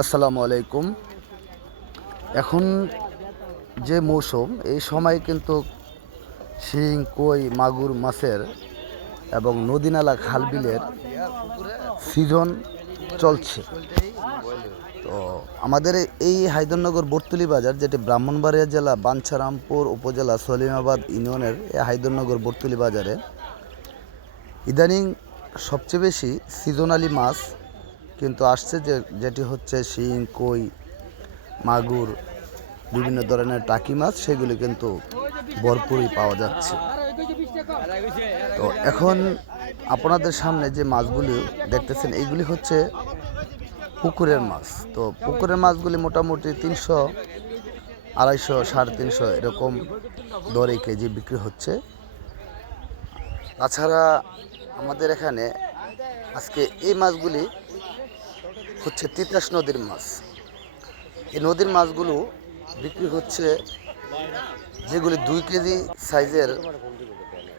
আসসালামু আলাইকুম। এখন যে মৌসুম, এই সময় কিন্তু শিং, কই, মাগুর মাছের এবং নদীনালা খাল বিলের সিজন চলছে। তো আমাদের এই হায়দরনগর বর্তলি বাজার, যেটি ব্রাহ্মণবাড়িয়া জেলা, বাঞ্ছারামপুর উপজেলা, সলিমাবাদ ইউনিয়নের এই হায়দরনগর বর্তলি বাজারে, ইদানিং সবচেয়ে বেশি সিজনালি মাছ কিন্তু আসছে যে, যেটি হচ্ছে শিং, কই, মাগুর, বিভিন্ন ধরনের টাকি মাছ, সেগুলি কিন্তু ভরপুরই পাওয়া যাচ্ছে। তো এখন আপনাদের সামনে যে মাছগুলি দেখতেছেন, এইগুলি হচ্ছে পুকুরের মাছ। তো পুকুরের মাছগুলি মোটামুটি তিনশো, আড়াইশো, সাড়ে তিনশো এরকম দরে কেজি বিক্রি হচ্ছে। তাছাড়া আমাদের এখানে আজকে এই মাছগুলি হচ্ছে তিতাস নদীর মাছ। এই নদীর মাছগুলো বিক্রি হচ্ছে যেগুলি দুই কেজি সাইজের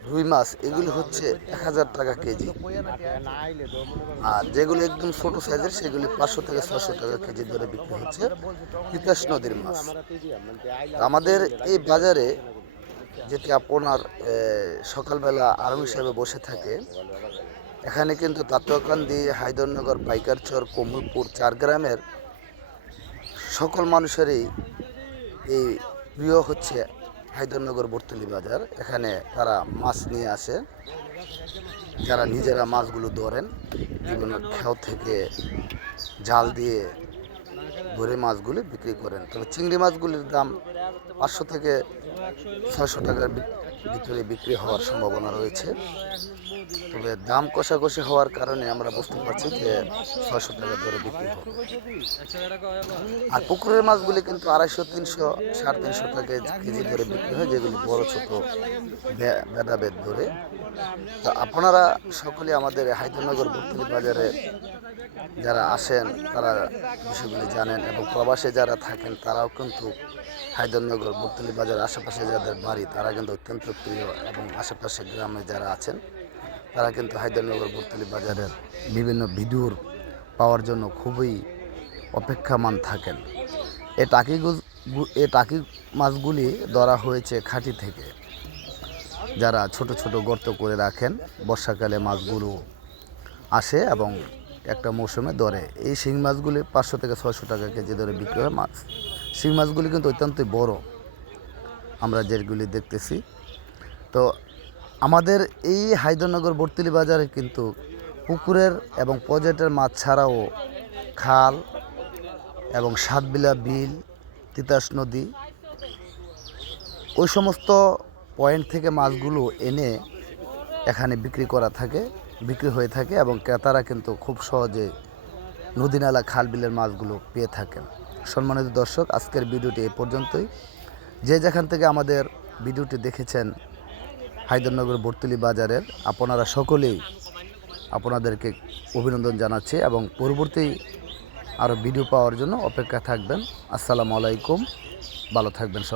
রুই মাছ, এগুলি হচ্ছে এক হাজার টাকা কেজি। আর যেগুলি একদম ছোট সাইজের, সেগুলি পাঁচশো থেকে ছশো টাকা কেজি ধরে বিক্রি হচ্ছে তিতাস নদীর মাছ। আমাদের এই বাজারে যেটি আপনার সকালবেলা আরাম হিসাবে বসে থাকে এখানে কিন্তু তাতুয়াকান্দি হায়দরনগর, পাইকারচর কমলপুর চার গ্রামের সকল মানুষেরই এই প্রিয় হচ্ছে হায়দরনগর বর্তলি বাজার। এখানে তারা মাছ নিয়ে আসে। যারা নিজেরা মাছগুলো ধরেন, বিভিন্ন খেও থেকে জাল দিয়ে ধরে মাছগুলি বিক্রি করেন। তবে চিংড়ি মাছগুলির দাম পাঁচশো থেকে ছয়শো টাকার ভিতরে বিক্রি হওয়ার সম্ভাবনা রয়েছে। তবে দাম কষাকষি হওয়ার কারণে আমরা বুঝতে পারছি যে ছয়শো টাকা ধরে বিক্রি হবে। আর পুকুরের মাছগুলি কিন্তু আড়াইশো, তিনশো, সাড়ে তিনশো টাকা কেজি ধরে বিক্রি হয়, যেগুলি বড়, ছোট ভেদাভেদ ধরে। তো আপনারা সকলে আমাদের হায়দরনগর বর্তলি বাজারে যারা আসেন, তারা বিষয়গুলি জানেন। এবং প্রবাসে যারা থাকেন, তারাও কিন্তু হায়দরনগর বর্তলি বাজার আশেপাশে যাদের বাড়ি, তারা কিন্তু অত্যন্ত প্রিয় এবং আশেপাশে গ্রামে যারা আছেন, তারা কিন্তু হায়দরনগর বর্তলি বাজারের বিভিন্ন ভিডিওর পাওয়ার জন্য খুবই অপেক্ষামান থাকেন। এ টাকি এ টাকি মাছগুলি ধরা হয়েছে খাঁটি থেকে। যারা ছোট ছোট গর্ত করে রাখেন, বর্ষাকালে মাছগুলো আসে এবং একটা মৌসুমে ধরে। এই শিং মাছগুলি পাঁচশো থেকে ছয়শো টাকা কেজি ধরে বিক্রি হয় মাছ। শিং মাছগুলি কিন্তু অত্যন্ত বড়, আমরা যেগুলি দেখতেছি। তো আমাদের এই হায়দরনগর বর্তলি বাজারে কিন্তু পুকুরের এবং পর্যটনের মাছ ছাড়াও খাল এবং সাতবিলা বিল, তিতাস নদী, ওই সমস্ত পয়েন্ট থেকে মাছগুলো এনে এখানে বিক্রি করা থাকে। বিক্রি হয়ে থাকে এবং ক্রেতারা কিন্তু খুব সহজে নদী নালা খাল বিলের মাছগুলো পেয়ে থাকেন। সম্মানিত দর্শক, আজকের ভিডিওটি এ পর্যন্তই। যে যেখান থেকে আমাদের ভিডিওটি দেখেছেন, হায়দরনগর বর্তলি বাজারের, আপনারা সকলেই আপনাদেরকে অভিনন্দন জানাচ্ছি এবং পরবর্তী আরও ভিডিও পাওয়ার জন্য অপেক্ষা থাকবেন। আসসালামু আলাইকুম, ভালো থাকবেন সব